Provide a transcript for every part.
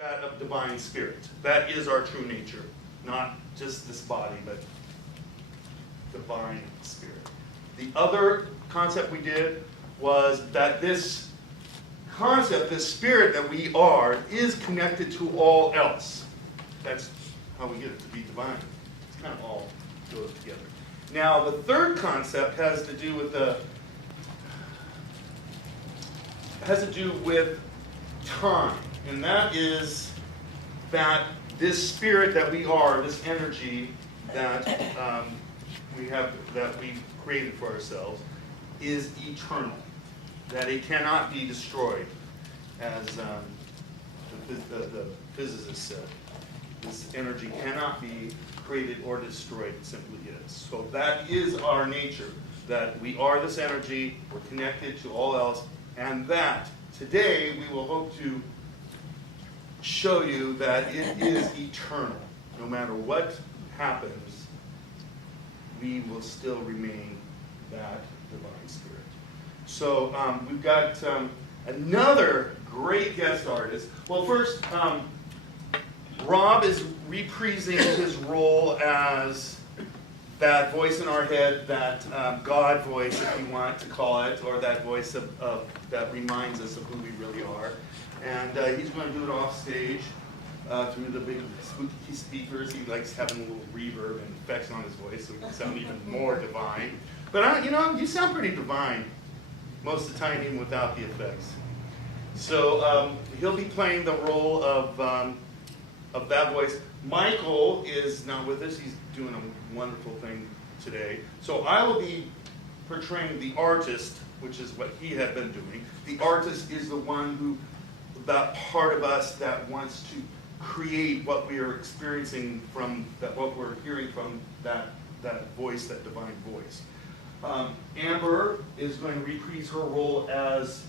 that of divine spirit. That is our true nature. Not just this body, but divine spirit. The other concept we did was that this concept, this spirit that we are, is connected to all else. That's how we get it to be divine. It's kind of all goes together. Now, the third concept has to do with time, and that is that this spirit that we are, this energy that we've created for ourselves, is eternal. That it cannot be destroyed, as the physicist said. This energy cannot be created or destroyed. It simply is. So that is our nature. That we are this energy. We're connected to all else, and that today we will hope to show you that it is eternal. No matter what happens, we will still remain that divine spirit. So we've got another great guest artist. Well, first, Rob is reprising his role as that voice in our head, that God voice, if you want to call it, or that voice that reminds us of who we really are. And he's going to do it off stage through the big spooky speakers. He likes having a little reverb and effects on his voice, so he can sound even more divine. But you sound pretty divine most of the time, even without the effects. So he'll be playing the role of that voice. Michael is not with us. He's doing a wonderful thing today. So I will be portraying the artist, which is what he had been doing. The artist is the one who, that part of us that wants to create what we are experiencing from that, what we're hearing from that voice, that divine voice. Amber is going to reprise her role as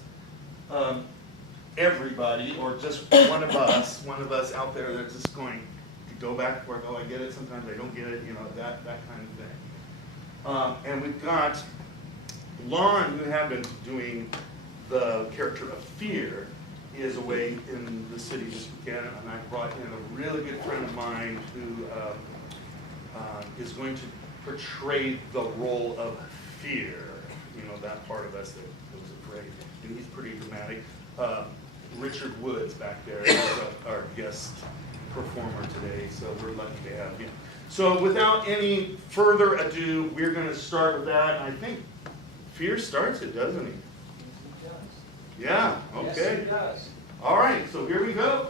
everybody, or just one of us out there that's just going to go back where, oh, I get it, sometimes I don't get it, that kind of thing. And we've got Lon, who had been doing the character of Fear, is away in the city this weekend, and I brought in a really good friend of mine who is going to portray the role of Fear, that part of us that was afraid. And he's pretty dramatic. Richard Woods back there is our guest performer today, so we're lucky to have him. So without any further ado, we're going to start with that. I think Fear starts it, doesn't he? He does. Yeah, okay. Yes, he does. All right, so here we go.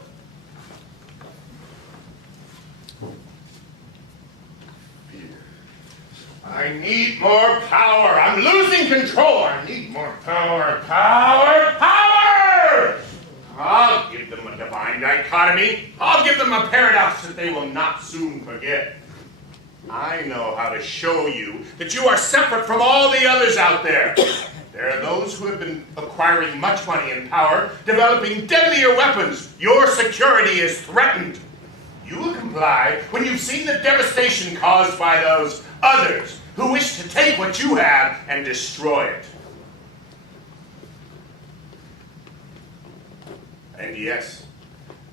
I need more power. I'm losing control. I need more power. Power! Power! I'll give them a divine dichotomy. I'll give them a paradox that they will not soon forget. I know how to show you that you are separate from all the others out there. There are those who have been acquiring much money and power, developing deadlier weapons. Your security is threatened. You will comply when you've seen the devastation caused by those others who wish to take what you have and destroy it. And yes,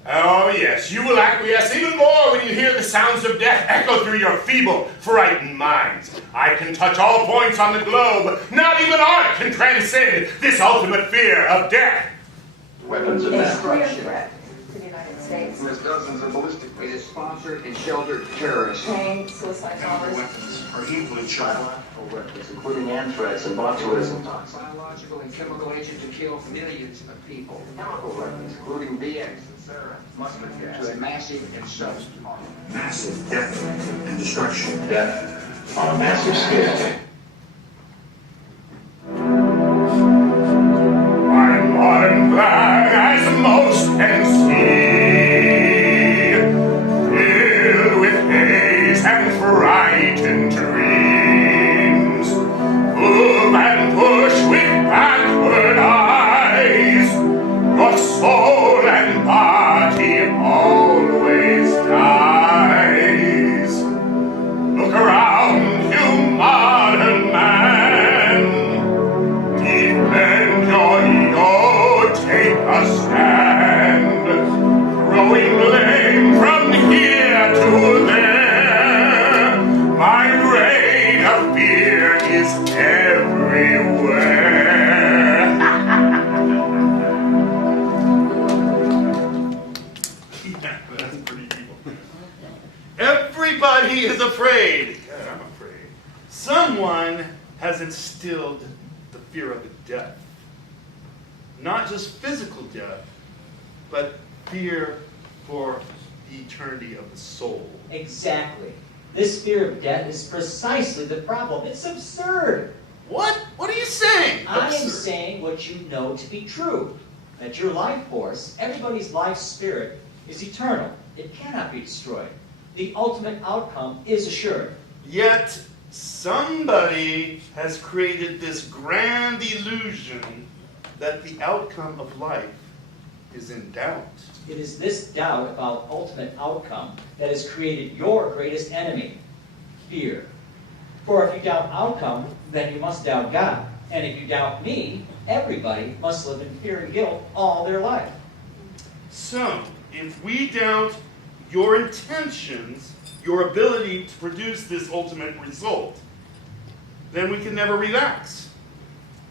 oh yes, you will acquiesce even more when you hear the sounds of death echo through your feeble, frightened minds. I can touch all points on the globe. Not even art can transcend this ultimate fear of death. Weapons of destruction. Threat to the United States. There's dozens of ballistic missiles, sponsored and sheltered terrorists. Pain, suicide bombers. Weapons are equally biological weapons, including anthrax and botulism. Biological and chemical agent to kill millions of people. Chemical weapons, including BX and sarin, mustard gas. To a massive and sudden. Massive death and destruction. Death on a massive scale. My modern flag as most can see, filled with haze and frightened dreams, move and push with backward eyes, your soul and body always dies. Look around, you modern is everywhere. Yeah, that's pretty evil. Everybody is afraid. God, I'm afraid. Someone has instilled the fear of death. Not just physical death, but fear for the eternity of the soul. Exactly. This fear of death is precisely the problem. It's absurd. What? What are you saying? I am Absurd. saying what you know to be true. That your life force, everybody's life spirit, is eternal. It cannot be destroyed. The ultimate outcome is assured. Yet somebody has created this grand illusion that the outcome of life is in doubt. It is this doubt about ultimate outcome that has created your greatest enemy, fear. For if you doubt outcome, then you must doubt God. And if you doubt me, everybody must live in fear and guilt all their life. So, if we doubt your intentions, your ability to produce this ultimate result, then we can never relax.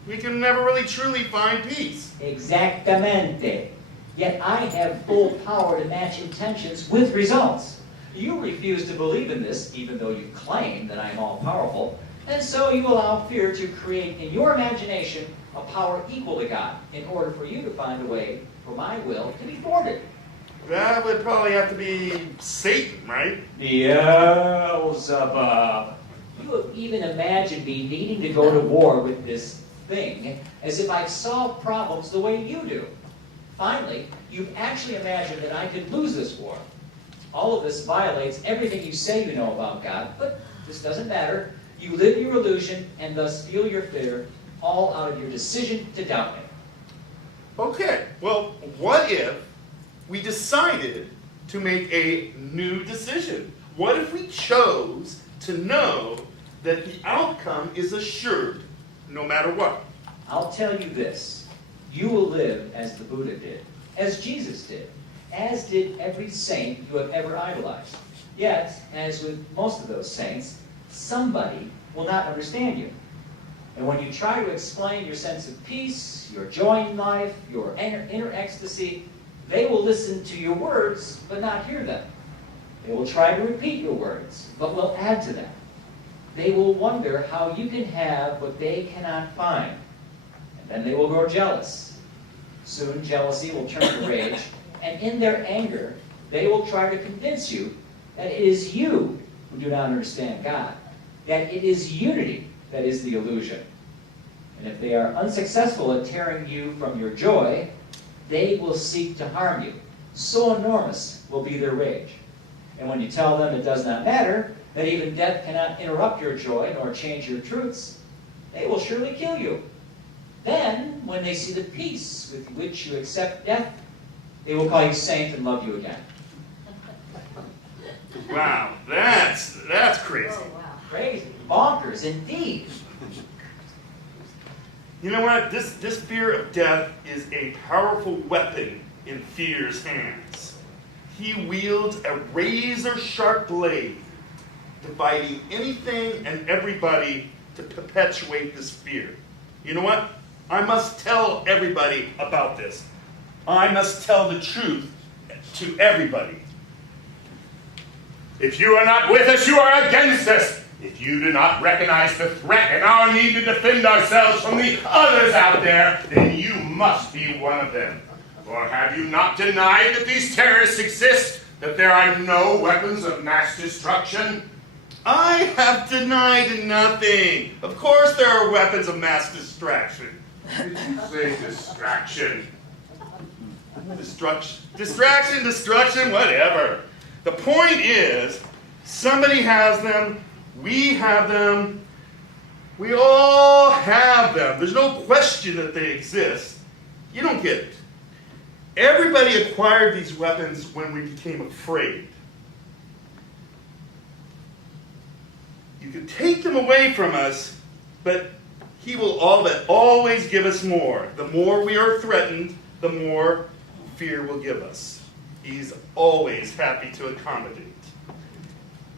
We can never really truly find peace. Exactamente. Yet I have full power to match intentions with results. You refuse to believe in this, even though you claim that I am all-powerful, and so you allow fear to create in your imagination a power equal to God, in order for you to find a way for my will to be thwarted. That would probably have to be Satan, right? Beelzebub. You have even imagined me needing to go to war with this thing, as if I've solved problems the way you do. Finally, you've actually imagined that I could lose this war. All of this violates everything you say you know about God, but this doesn't matter. You live your illusion and thus feel your fear, all out of your decision to doubt me. Okay, well, what if we decided to make a new decision? What if we chose to know that the outcome is assured, no matter what? I'll tell you this. You will live as the Buddha did, as Jesus did, as did every saint you have ever idolized. Yet, as with most of those saints, somebody will not understand you. And when you try to explain your sense of peace, your joy in life, your inner ecstasy, they will listen to your words, but not hear them. They will try to repeat your words, but will add to them. They will wonder how you can have what they cannot find. And then they will grow jealous. Soon, jealousy will turn to rage, and in their anger, they will try to convince you that it is you who do not understand God, that it is unity that is the illusion. And if they are unsuccessful at tearing you from your joy, they will seek to harm you. So enormous will be their rage. And when you tell them it does not matter, that even death cannot interrupt your joy nor change your truths, they will surely kill you. Then, when they see the peace with which you accept death, they will call you saint and love you again. Wow, that's crazy. Oh, wow. Crazy. Bonkers, indeed. You know what? This fear of death is a powerful weapon in fear's hands. He wields a razor-sharp blade, dividing anything and everybody to perpetuate this fear. You know what? I must tell everybody about this. I must tell the truth to everybody. If you are not with us, you are against us. If you do not recognize the threat and our need to defend ourselves from the others out there, then you must be one of them. Or have you not denied that these terrorists exist, that there are no weapons of mass destruction? I have denied nothing. Of course there are weapons of mass distraction. Did you say distraction? Destruction, whatever. The point is, somebody has them, we have them, we all have them. There's no question that they exist. You don't get it. Everybody acquired these weapons when we became afraid. You can take them away from us, but He will always give us more. The more we are threatened, the more fear will give us. He's always happy to accommodate.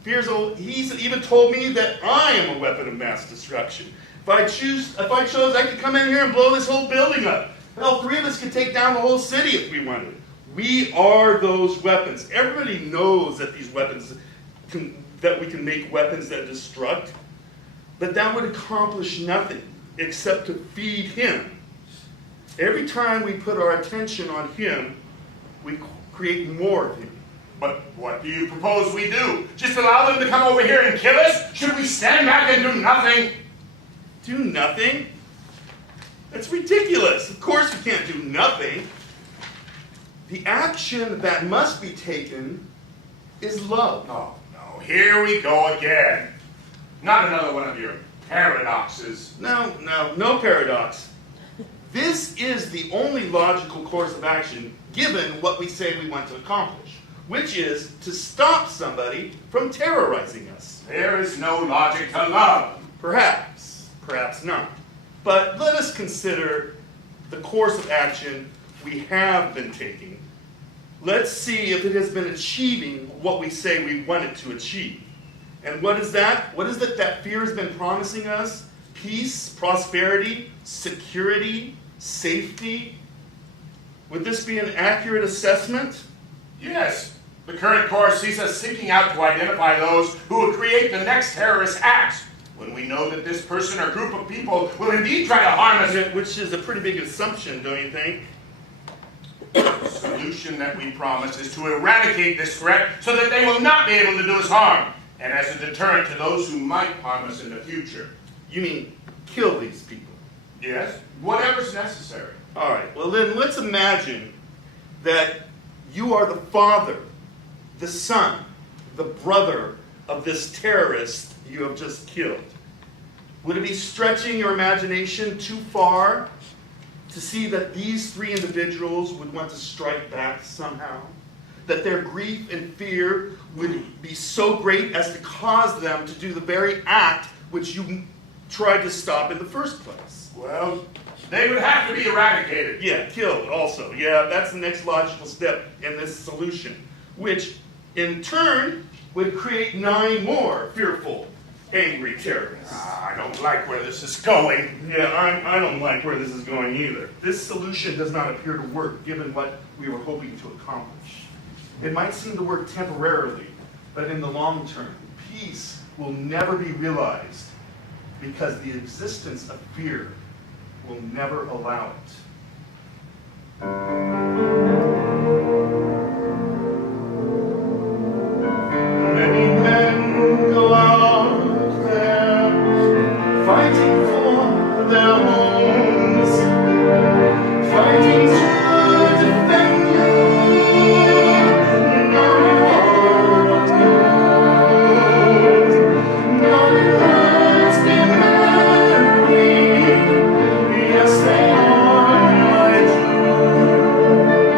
He's even told me that I am a weapon of mass destruction. If I chose, I could come in here and blow this whole building up. Hell, 3 of us could take down the whole city if we wanted. We are those weapons. Everybody knows that these weapons, that we can make weapons that destruct, but that would accomplish nothing except to feed him. Every time we put our attention on him, we create more of him. But what do you propose we do? Just allow them to come over here and kill us? Should we stand back and do nothing? Do nothing? That's ridiculous. Of course we can't do nothing. The action that must be taken is love. Oh, no. Here we go again. Not another one of your paradoxes. No paradox. This is the only logical course of action given what we say we want to accomplish, which is to stop somebody from terrorizing us. There is no logic to love. Perhaps not. But let us consider the course of action we have been taking. Let's see if it has been achieving what we say we want it to achieve. And what is that? What is it that fear has been promising us? Peace, prosperity, security, safety? Would this be an accurate assessment? Yes. The current course sees us seeking out to identify those who will create the next terrorist acts. When we know that this person or group of people will indeed try to harm us. Which is a pretty big assumption, don't you think? The solution that we promise is to eradicate this threat so that they will not be able to do us harm, and as a deterrent to those who might harm us in the future. You mean kill these people? Yes, whatever's necessary. All right, well then let's imagine that you are the father, the son, the brother of this terrorist you have just killed. Would it be stretching your imagination too far to see that these 3 individuals would want to strike back somehow? That their grief and fear would be so great as to cause them to do the very act which you tried to stop in the first place? Well, they would have to be eradicated. Yeah, killed also. Yeah, that's the next logical step in this solution, which in turn would create 9 more fearful, angry terrorists. I don't like where this is going. Yeah, I don't like where this is going either. This solution does not appear to work, given what we were hoping to accomplish. It might seem to work temporarily, but in the long term, peace will never be realized because the existence of fear will never allow it. Many men go out there fighting for their homes, fighting to defend you. No heart gold, no hearts be married. Yes, they are my true.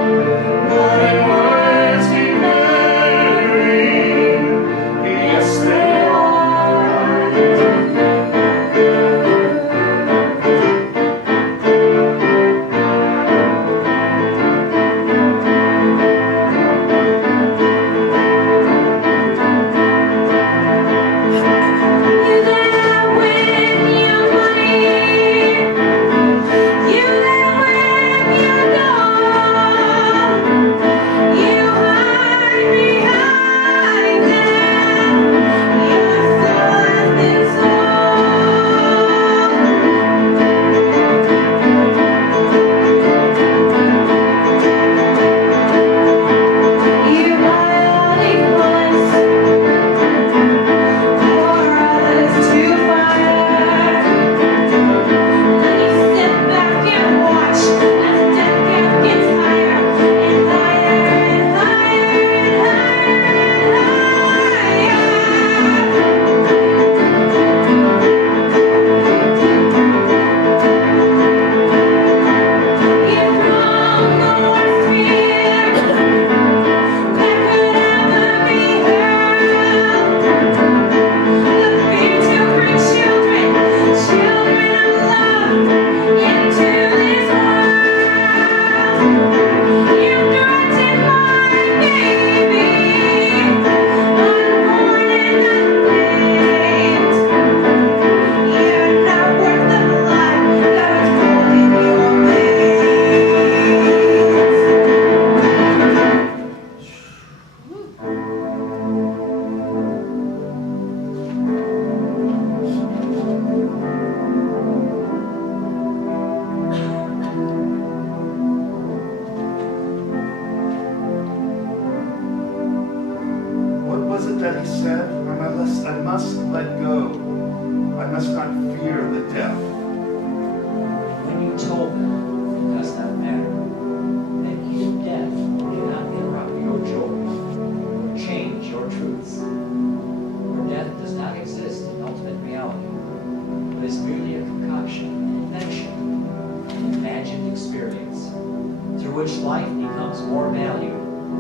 which life becomes more valued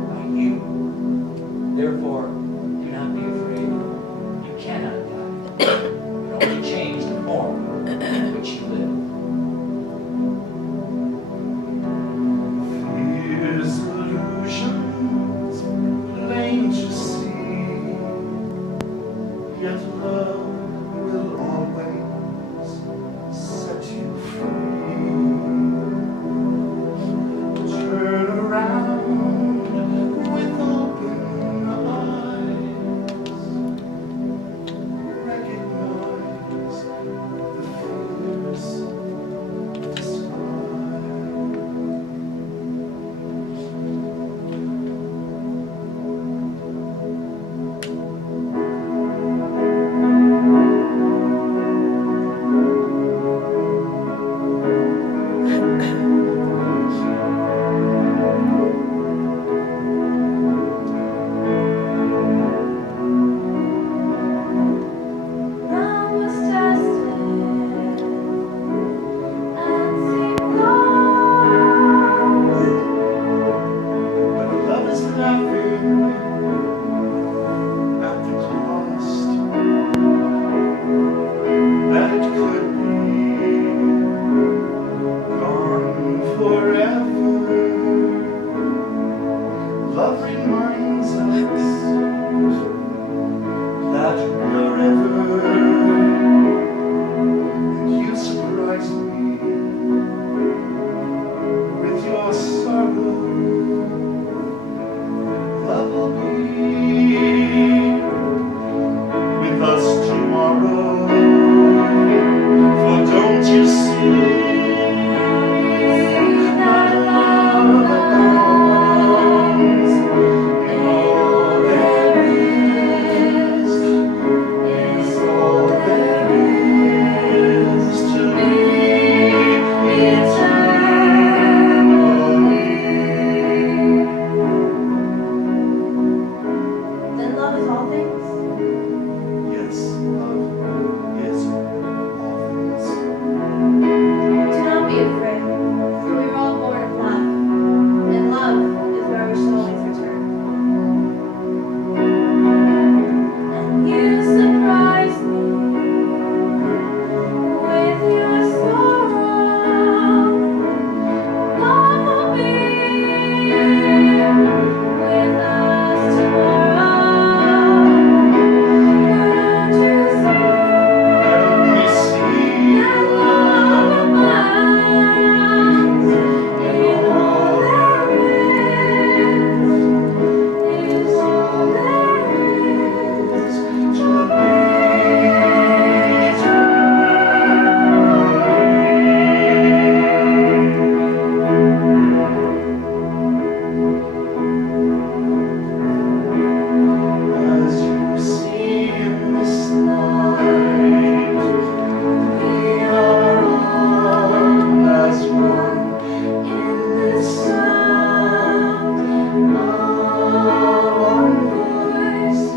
by you. Therefore, do not be afraid. You cannot die. You can only change the form in which you live. Fears, illusions, plain to see, yet love will always set you free. Turn around with open eyes, recognize the fears despise. Love was tested and seemed lost. But love is laughing at the cost that it could be gone forever. Love reminds us that wherever, and you surprise me with your sorrow. Love will be with us tomorrow. For don't you see that love belongs in all there is all there is to be eternally. Then love is all things. Yes, love is all things. Do not be afraid, for we are all born of love, and love is where we shall always return. And you surprise me with your sorrow. Love will be with us tomorrow. Don't you see? Let me see That love abounds in all there is all there is to be as you see in this night. We are all as one in this sound, all one voice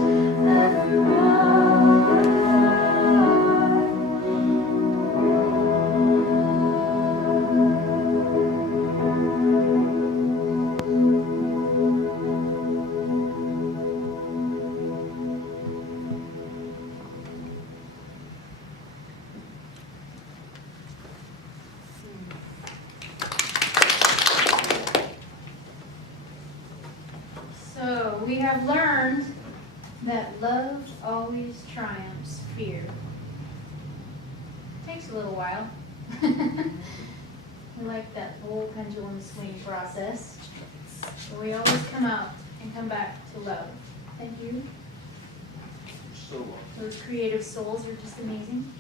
So we have learned that love always triumphs fear. Takes a little while. We like that whole pendulum swing process. But we always come out and come back to love. Thank you. so long. Those creative souls are just amazing.